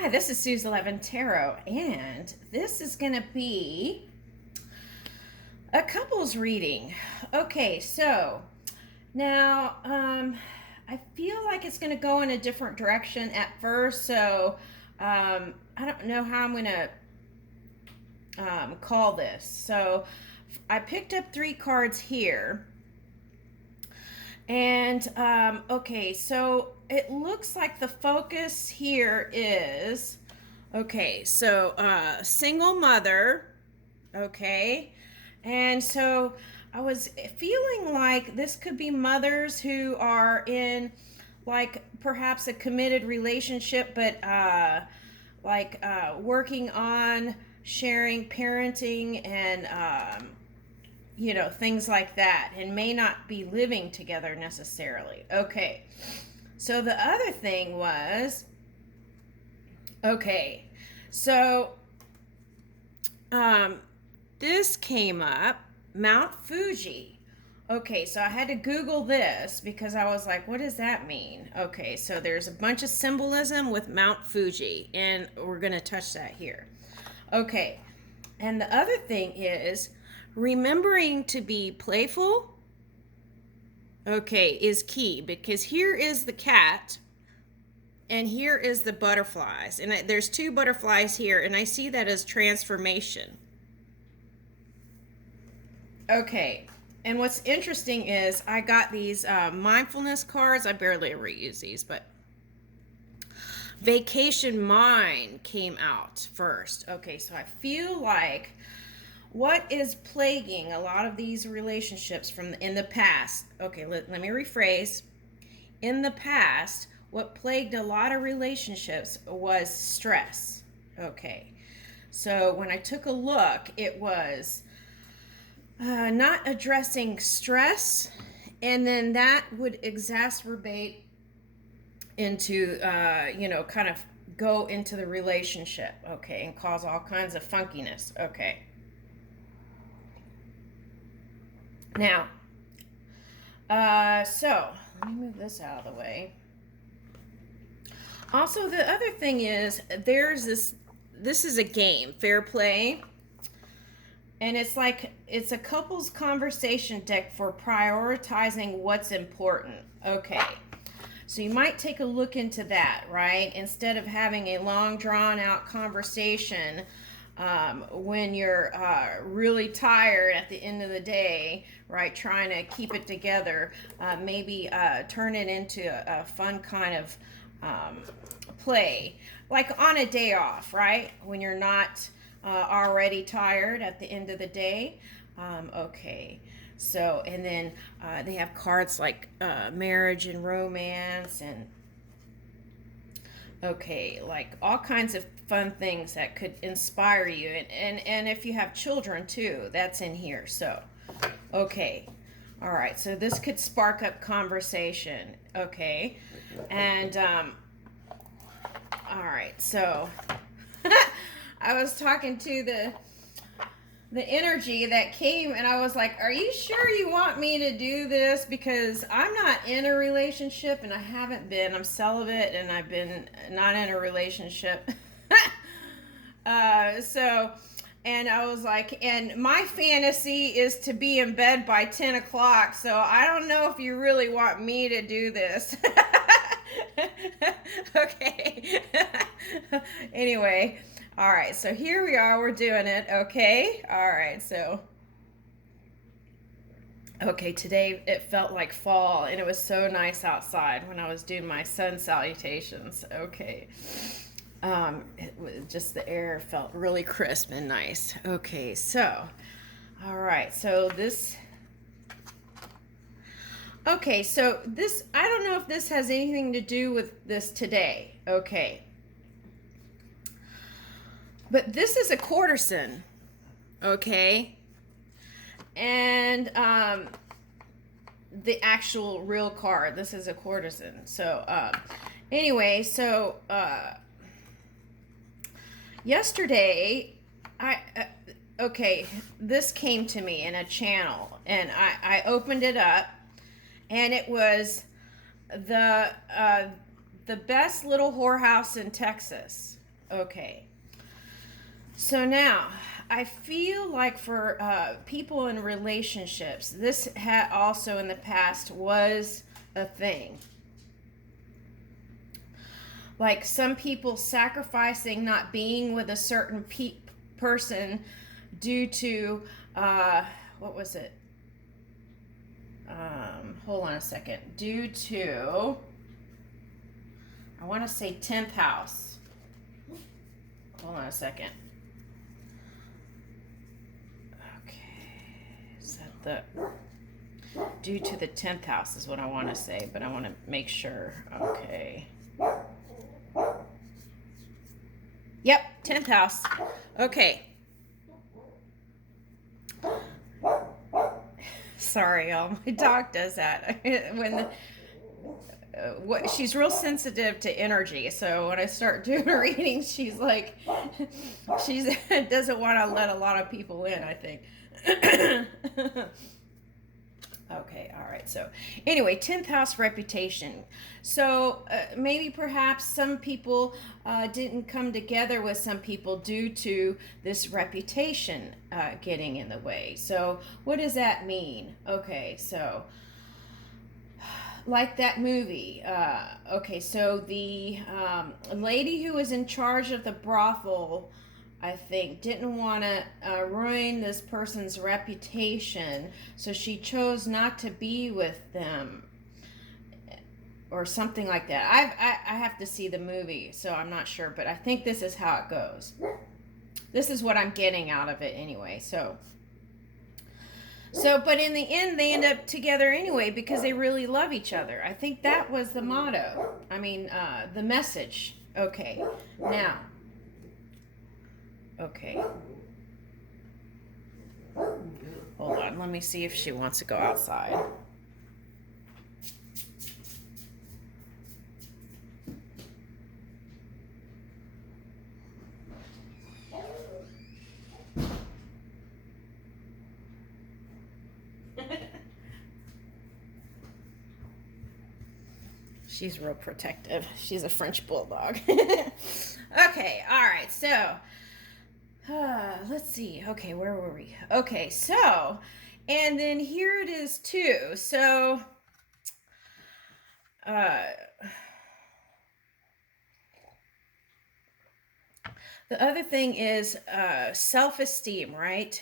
Hi, this is Sue's 11 Tarot, and this is going to be a couples reading. Okay, so now I feel like it's going to go in a different direction at first, so I don't know how I'm going to call this. So I picked up 3 cards here. And okay, so it looks like the focus here is okay, so single mother, okay, and so I was feeling like this could be mothers who are in like perhaps a committed relationship, but working on sharing parenting and things like that, and may not be living together necessarily. Okay, so the other thing was, okay, so this came up, Mount Fuji. Okay, so I had to Google this because I was like, what does that mean? Okay, so there's a bunch of symbolism with Mount Fuji, and we're going to touch that here. Okay, and the other thing is remembering to be playful, okay, is key, because here is the cat and here is the butterflies, and there's 2 butterflies here, and I see that as transformation. Okay, and what's interesting is I got these mindfulness cards. I barely ever use these, but Vacation Mind came out first. Okay, so I feel like what is plaguing a lot of these relationships from in the past, okay, let me rephrase. In the past, what plagued a lot of relationships was stress. Okay, so when I took a look, it was not addressing stress, and then that would exacerbate into kind of go into the relationship, okay, and cause all kinds of funkiness. Okay, now so let me move this out of the way. Also, the other thing is there's this is a game, fair play, and it's a couples conversation deck for prioritizing what's important. Okay, so you might take a look into that, right? Instead of having a long drawn out conversation when you're really tired at the end of the day, right? Trying to keep it together, maybe turn it into a fun kind of play, like on a day off, right? When you're not already tired at the end of the day. Okay. So, and then they have cards like marriage and romance, and okay, like all kinds of fun things that could inspire you. And if you have children too, that's in here. So, okay. All right. So this could spark up conversation. Okay. And, all right. So I was talking to the energy that came, and I was like, are you sure you want me to do this? Because I'm not in a relationship, and I haven't been. I'm celibate, and I've been not in a relationship. So, and I was like, and my fantasy is to be in bed by 10 o'clock, so I don't know if you really want me to do this. Okay. Anyway, all right, so here we are, we're doing it, okay? All right, so, okay, today it felt like fall, and it was so nice outside when I was doing my sun salutations, okay. It was just, the air felt really crisp and nice. Okay, so, all right, so this, okay, so this, I don't know if this has anything to do with this today, okay. But this is a courtesan, okay? And the actual real card, this is a courtesan. So anyway, so yesterday, okay, this came to me in a channel, and I opened it up, and it was the best little whorehouse in Texas. Okay. So now, I feel like for people in relationships, this also in the past was a thing. Like some people sacrificing not being with a certain person due to, what was it? Hold on a second. Due to, I want to say 10th house. Hold on a second. Okay. Is that the, due to the 10th house is what I want to say, but I want to make sure. Okay. Yep, 10th house. Okay. Sorry, y'all. My dog does that. When the, she's real sensitive to energy, so when I start doing her readings, she's like, she doesn't want to let a lot of people in, I think. Okay, all right. So, anyway, 10th house reputation. So, maybe perhaps some people didn't come together with some people due to this reputation getting in the way. So, what does that mean? Okay, so, like that movie. Okay, so the lady who was in charge of the brothel, I think, didn't want to ruin this person's reputation, so she chose not to be with them or something like that. I have to see the movie, so I'm not sure, but I think this is how it goes. This is what I'm getting out of it anyway. So, but in the end, they end up together anyway because they really love each other. I think that was the motto. I mean, the message. Okay, now. Okay. Hold on, let me see if she wants to go outside. She's real protective. She's a French bulldog. Okay, all right, so let's see. Okay, where were we? Okay, so, and then here it is too. So, the other thing is self-esteem, right?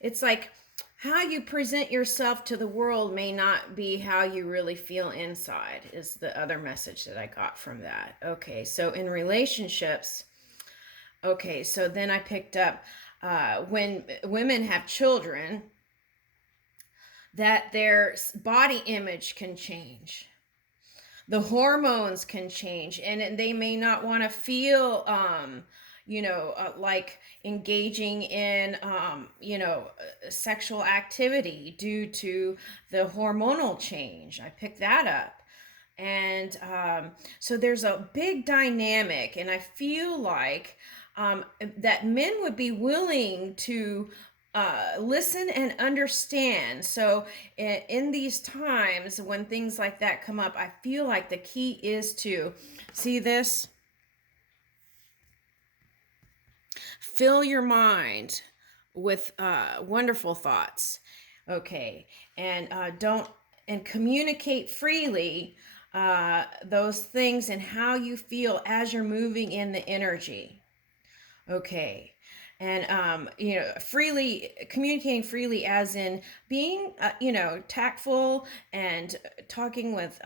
It's like how you present yourself to the world may not be how you really feel inside, is the other message that I got from that. Okay, so in relationships, okay, so then I picked up when women have children, that their body image can change. The hormones can change, and they may not want to feel like engaging in sexual activity due to the hormonal change. I picked that up. And so there's a big dynamic, and I feel like that men would be willing to listen and understand. So in these times when things like that come up, I feel like the key is to see this, fill your mind with wonderful thoughts. Okay, and don't and communicate freely those things and how you feel as you're moving in the energy. Okay. And freely communicating freely, as in being tactful and talking with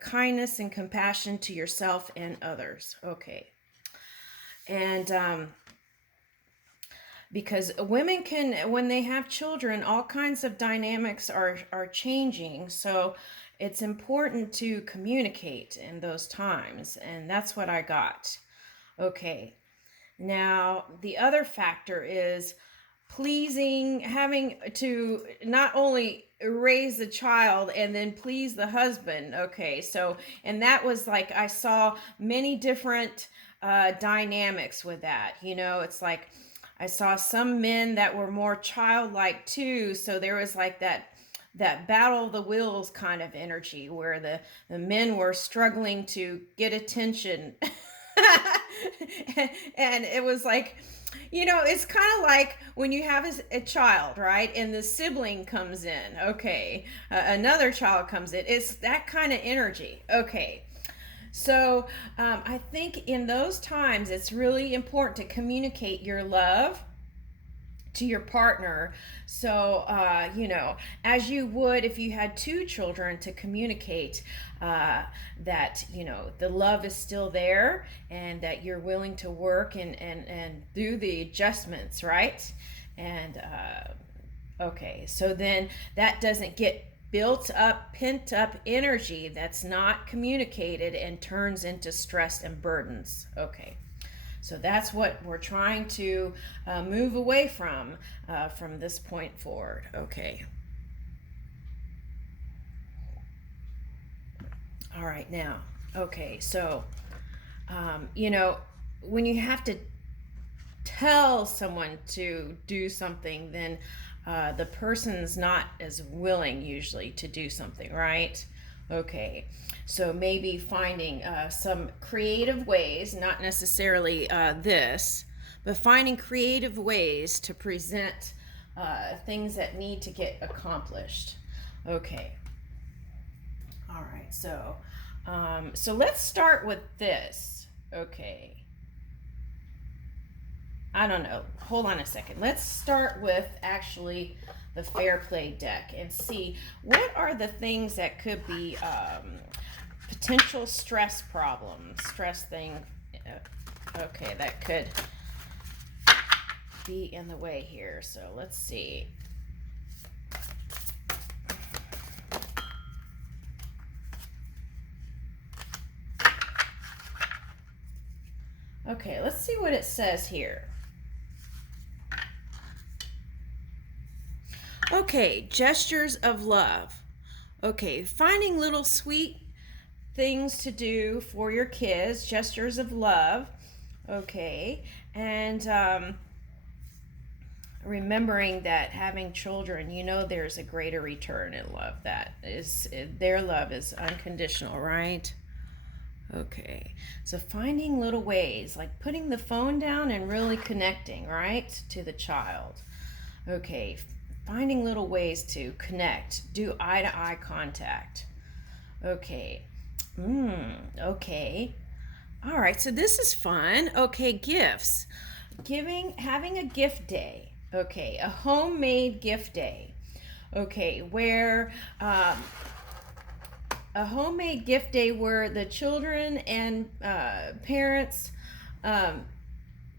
kindness and compassion to yourself and others. Okay. And because women can, when they have children, all kinds of dynamics are changing, so it's important to communicate in those times, and that's what I got. Okay, now the other factor is pleasing, having to not only raise the child and then please the husband. Okay, so, and that was like, I saw many different dynamics with that. It's like I saw some men that were more childlike too, so there was like that battle of the wills kind of energy where the men were struggling to get attention And it was like, it's kind of like when you have a child, right? And the sibling comes in, okay, another child comes in. It's that kind of energy, okay. So I think in those times, it's really important to communicate your love to your partner. So, as you would if you had two children, to communicate that, the love is still there and that you're willing to work and do the adjustments, right? And, okay, so then that doesn't get built up, pent up energy that's not communicated and turns into stress and burdens. Okay. So that's what we're trying to move away from this point forward. Okay. All right, now. Okay, so, when you have to tell someone to do something, then the person's not as willing usually to do something, right? Okay, so maybe finding some creative ways, not necessarily this, but finding creative ways to present things that need to get accomplished. Okay, all right, so let's start with this. Okay. I don't know. Hold on a second. Let's start with actually the fair play deck and see what are the things that could be potential stress problems, stress thing. Okay, that could be in the way here. So let's see. Okay, let's see what it says here. Okay, gestures of love. Okay, finding little sweet things to do for your kids, gestures of love. Okay, and remembering that having children, there's a greater return in love. That is, their love is unconditional, right? Okay, so finding little ways, like putting the phone down and really connecting, right, to the child. Okay, finding little ways to connect, do eye-to-eye contact. Okay. Okay. All right, so this is fun. Okay, gifts. Having a gift day. Okay, a homemade gift day. Okay, where a homemade gift day where the children and parents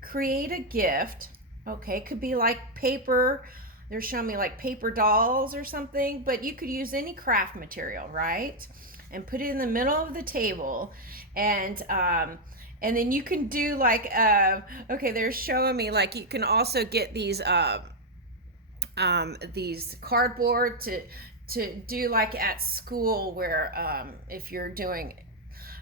create a gift. Okay, could be like paper. They're showing me like paper dolls or something, but you could use any craft material, right? And put it in the middle of the table, and then you can do like okay, they're showing me like you can also get these cardboard to do like at school, where if you're doing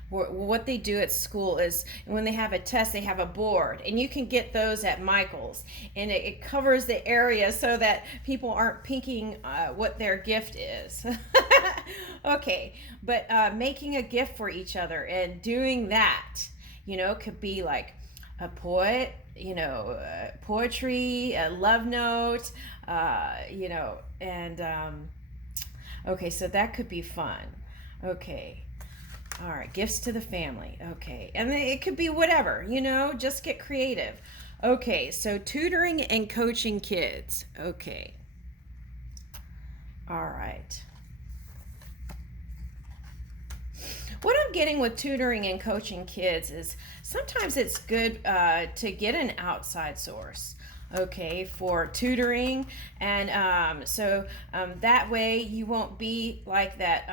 what they do at school is when they have a test, they have a board, and you can get those at Michael's, and it covers the area so that people aren't picking what their gift is. Okay, but making a gift for each other and doing that, could be like a poet, poetry, a love note, and okay, so that could be fun. Okay. All right, gifts to the family. Okay, and it could be whatever, just get creative. Okay, so tutoring and coaching kids. Okay. All right. What I'm getting with tutoring and coaching kids is sometimes it's good to get an outside source, okay, for tutoring, and so that way you won't be like that.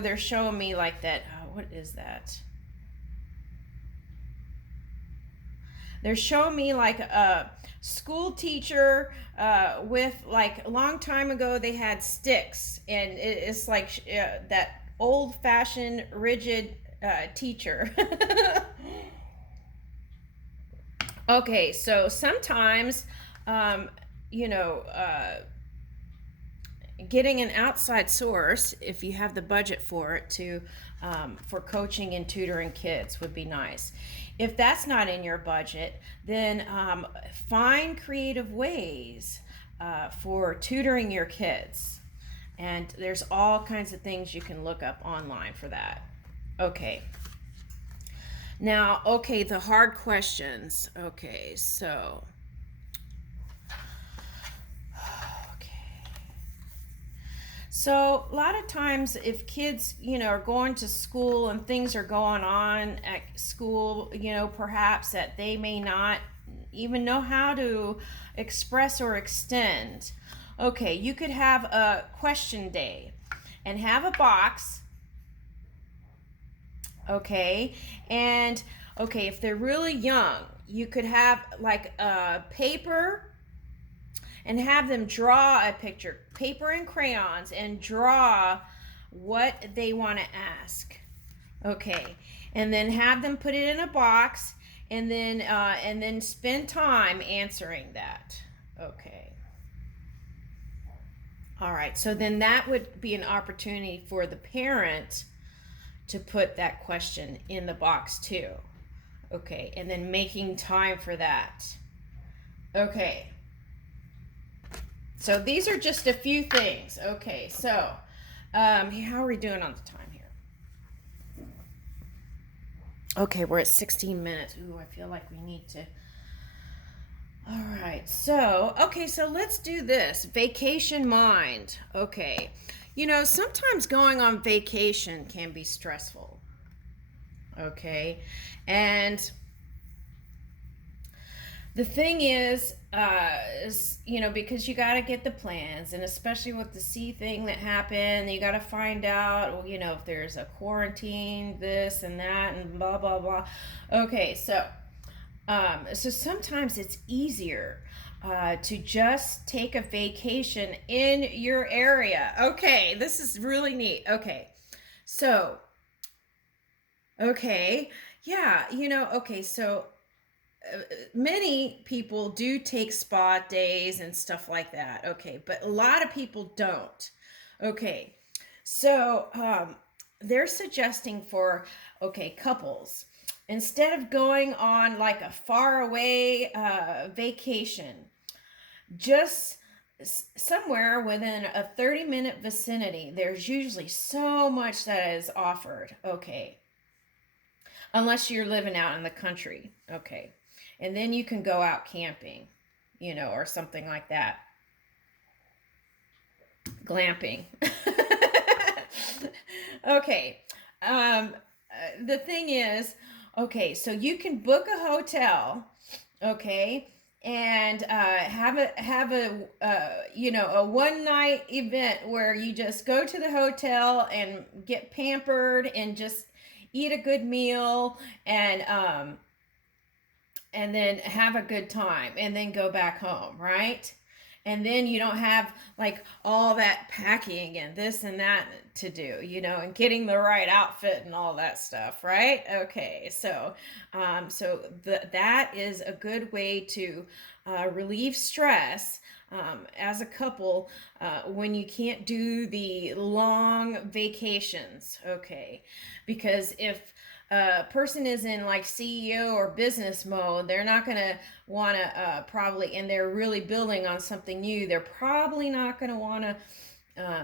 They're showing me like that. What is that? They're showing me like a school teacher with, like, a long time ago they had sticks, and it's like that old-fashioned rigid teacher. Okay, so sometimes, you know, uh, getting an outside source, if you have the budget for it, to for coaching and tutoring kids would be nice. If that's not in your budget, then find creative ways for tutoring your kids. And there's all kinds of things you can look up online for that. Okay. Now, okay, the hard questions. Okay, so. So a lot of times if kids, are going to school and things are going on at school, perhaps that they may not even know how to express or extend. Okay, you could have a question day and have a box. Okay, and okay, if they're really young, you could have like a paper and have them draw a picture, paper and crayons, and draw what they want to ask. Okay, and then have them put it in a box, and then spend time answering that. Okay. All right. So then that would be an opportunity for the parent to put that question in the box too. Okay, and then making time for that. Okay. So these are just a few things. Okay, so how are we doing on the time here? Okay, we're at 16 minutes. Ooh, I feel like we need to. All right, so let's do this. Vacation mind. Okay, sometimes going on vacation can be stressful. Okay, and the thing is, because you got to get the plans, and especially with the sea thing that happened, you got to find out, if there's a quarantine, this and that, and blah, blah, blah. Okay, so sometimes it's easier to just take a vacation in your area. Okay, this is really neat. Okay, so, yeah, so many people do take spa days and stuff like that. Okay, but a lot of people don't. Okay, so they're suggesting for couples, instead of going on like a far away vacation, just somewhere within a 30-minute vicinity. There's usually so much that is offered. Okay, unless you're living out in the country. Okay, and then you can go out camping, or something like that. Glamping. Okay. The thing is, so you can book a hotel, okay, and have a one night event where you just go to the hotel and get pampered and just eat a good meal and then have a good time and then go back home, right? And then you don't have like all that packing and this and that to do, and getting the right outfit and all that stuff, right? Okay, so that is a good way to relieve stress as a couple when you can't do the long vacations. Okay, because if a person is in like CEO or business mode, they're not going to want to probably, and they're really building on something new, they're probably not going to want to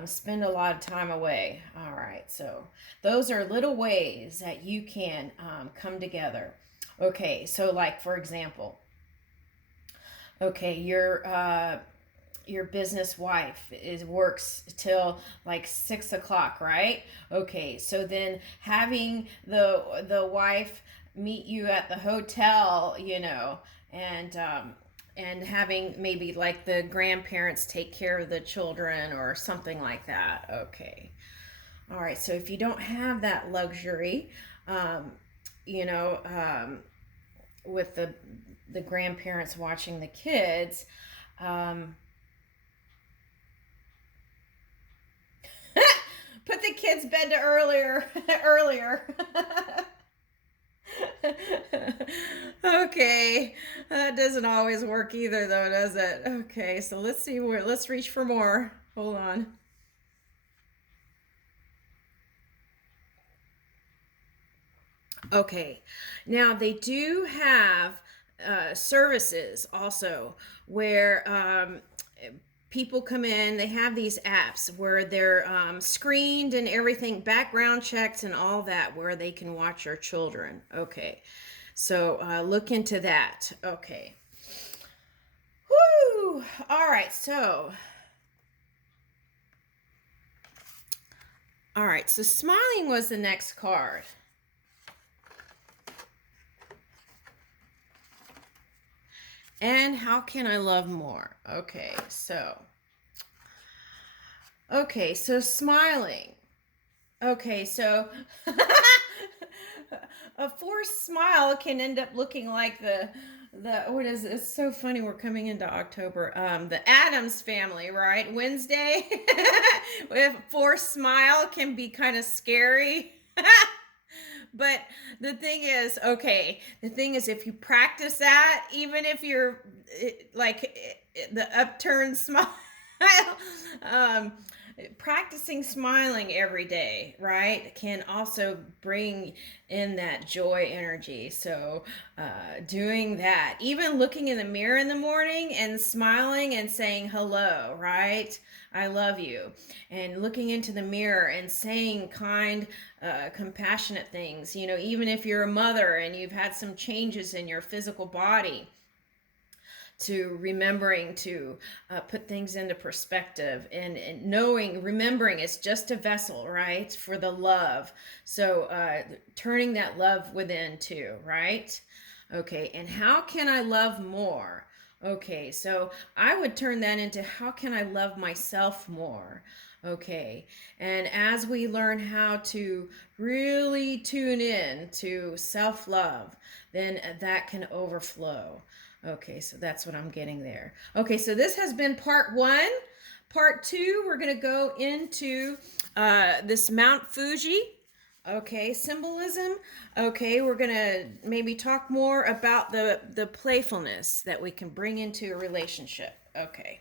spend a lot of time away. All right, so those are little ways that you can come together. Okay, so like for example, your business wife works till like 6 o'clock, right? Okay, so then having the wife meet you at the hotel, and having maybe like the grandparents take care of the children or something like that. Okay, all right. So if you don't have that luxury, with the grandparents watching the kids. Put the kids' bed to earlier. Okay, that doesn't always work either, though, does it? Okay, so let's see let's reach for more. Hold on. Okay. Now they do have services also where people come in. They have these apps where they're screened and everything, background checks and all that, where they can watch your children. Okay. So look into that. Okay. Whoo! All right. So smiling was the next card. And how can I love more? Okay, so smiling. Okay, so a forced smile can end up looking like the what is it? It's so funny, we're coming into October. The Addams family, right? Wednesday with forced smile can be kind of scary. But the thing is, if you practice that, even if you're like the upturned smile, um, practicing smiling every day, right, can also bring in that joy energy. So, doing that, even looking in the mirror in the morning and smiling and saying hello, right? I love you. And looking into the mirror and saying kind, compassionate things, even if you're a mother and you've had some changes in your physical body, to remembering to put things into perspective, and remembering it's just a vessel, right, for the love. So turning that love within too, right? Okay, and how can I love more? Okay, so I would turn that into how can I love myself more? Okay, and as we learn how to really tune in to self love, then that can overflow. Okay, so that's what I'm getting there. Okay, so this has been part 1. Part 2, we're going to go into this Mount Fuji. Okay, symbolism. Okay, we're going to maybe talk more about the playfulness that we can bring into a relationship. Okay.